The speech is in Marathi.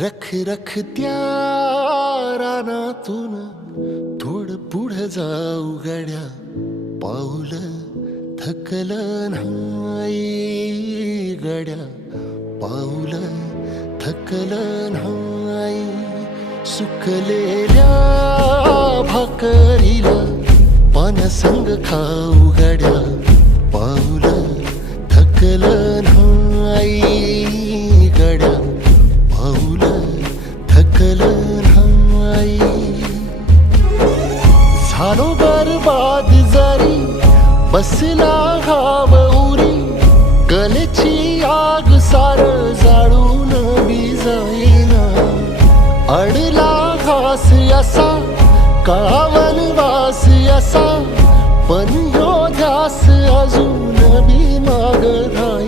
रख रखत्या रानातून थोडं पुढं जाऊ गड्या, पाऊल थकलं नाही गड्या, पाऊल थकलं नाही. सुकलेल्या भाकरीला पानसंग खाऊ गड्या, पाऊल थकलं नाही गड्या, पाऊल थकलं नाही. झालो बरबाद जरी बसला घाव उरी, कलेची आग सार जाळून विजाईना. अडला घास असा काळावन वास असा, पण ह्यो ध्यास अजून बी माग राही.